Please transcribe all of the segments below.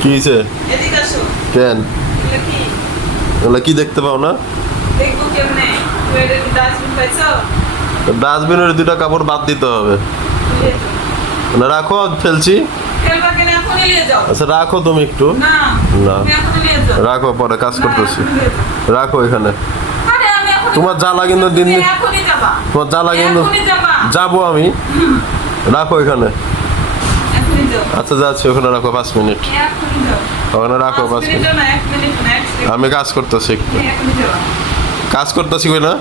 কি হয়েছে? কেন এগুলো কি দেখতে পাও না? ডাস্টবিনের দুটা কাপড় বাদ দিতে হবে না, রাখো ফেলছি। আচ্ছা রাখো তুমি একটু, না রাখো, পরে কাজ করতেছি, রাখো এখানে। তোমার জ্বালা কিন্তু দিন দিন, তোমার জ্বালা কিন্তু যাবো আমি, রাখো এখানে। আচ্ছা যাচ্ছি, ওখানে রাখো 5 মিনিট, ওখানে রাখো 5 মিনিট, আমি কাজ করতেছি, কাজ করতেছি কই না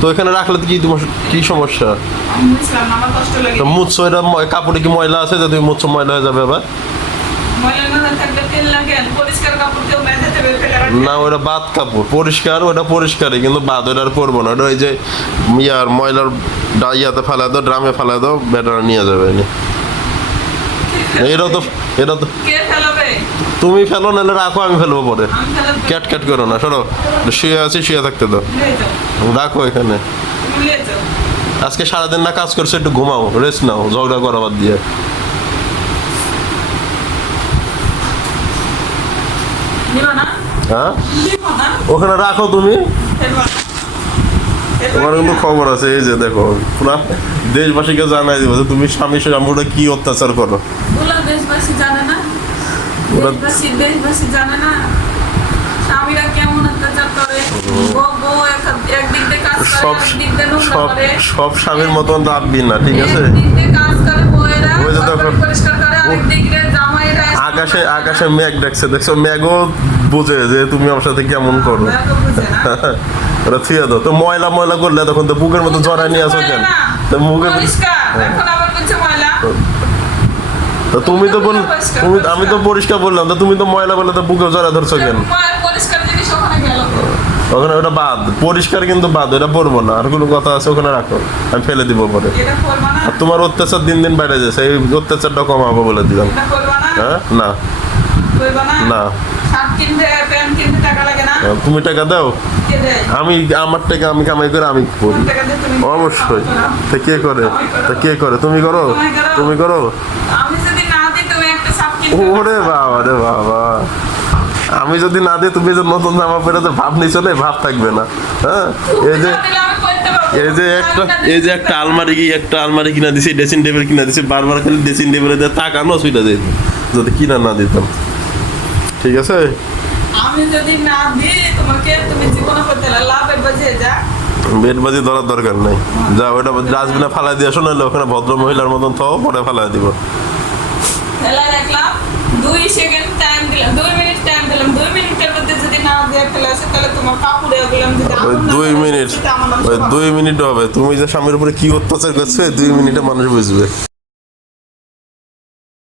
তো এখানে রাখলে কি তোমার কি সমস্যা? তো মুছছো, এটা কাপড়ে কি ময়লা আছে যে তুমি মুছছো ময়লা হয়ে যাবে আবার? না ওটা বাদ কাপড়, পরিষ্কার ওটা পরিষ্কারই, কিন্তু বাদ ওটা আর পরবো না, ওটা ওই যে ইয়ার ময়লার ইয়াতে ফেলা দাও, ড্রামে ফেলা দাও, বেটারা নিয়ে যাবে। এটা তো তুমি ফেলো, নাহলে রাখো, আমি ফেলবো পরে। ক্যাট ক্যাট করো না, সরো, শুয়ে আছি, শুয়ে থাকতে দাও, রাখো এখানে। আজকে সারাদিন না কাজ করছো, একটু ঘুমাও, রেস্ট নাও, ঝগড়া করো বাদ দিয়ে। হ্যাঁ ওখানে রাখো তুমি, তোমার কিন্তু খবর আছে। এই যে দেখো, পুরা দেশবাসীকে জানাই দিবে যে তুমি স্বামী স্বামীটা কি অত্যাচার করো। দেশবাসী জানে না, দেশবাসী জানে না স্বামীরা কেমন অত্যাচার করে। সব স্বামীর মতন রাখবি না, ঠিক আছে? আকাশে আকাশে মেঘ দেখছে, দেখছো, মেঘও বুঝে যে তুমি আমার সাথে কেমন করো। ওরা থুয়ে দাও তো, ময়লা ময়লা করলে তখন তো বুকের মতো জড়াই নিয়ে আসো কেন? মুখে তুমি তো বল, তুমি আমি তো পরিষ্কার বললাম, তো তুমি তো ময়লা বললে তো বুকে জড়া ধরছো কেন? ওখানে ওটা বাদ, পরিষ্কার কিন্তু বাদ, ওটা পরবো না। আর কোনো কথা আছে ওখানে রাখো, আমি ফেলে দিব পরে। আর তোমার অত্যাচার দিন দিন বাইরে যাচ্ছে, এই অত্যাচারটা কমাবো বলে দিলাম। হ্যাঁ না না, তুমি টাকা দাও, আমি আমার টাকা আমি কামাই করে আমি করি অবশ্যই। তা কে করে, তা কে করে? তুমি করো, তুমি করো। ওরে বাবা রে বাবা, আমি যদি না দিই, তুমি যে নতুন জামা পরে যে ভাব নিছো না, ভাব থাকবে না। হ্যাঁ এই যে একটা আলমারি কিনা দিছি, ড্রেসিং টেবিল কিনা দিছি, বারবার খালি ড্রেসিং টেবিলে তাকানো অসুবিধা যেত যদি কিনা না দিতাম, ঠিক আছে? আমি যদি না দিই তোমাকে, তুমি জীবনে করতে লাভের বাজে যা, বেডবাজি ধরার দরকার নাই, যা ওটা ডাস্টবিনে ফালাই দিয়ে আসো, নাহলে ওখানে ভদ্র মহিলার মতন থাও, পরে ফালাই দিব। ফেলা রাখলাম, 2 সেকেন্ড টাইম দিলাম, 2 মিনিট টাইম দিলাম, 2 মিনিটের মধ্যে যদি না দিয়ে ফেলে আসে, তাহলে তোমার কাপড়ে গেলাম। ওই 2 মিনিট হবে, তুমি যে স্বামীর উপরে কি অত্যাচার করছো, 2 মিনিটে মানুষ বুঝবে।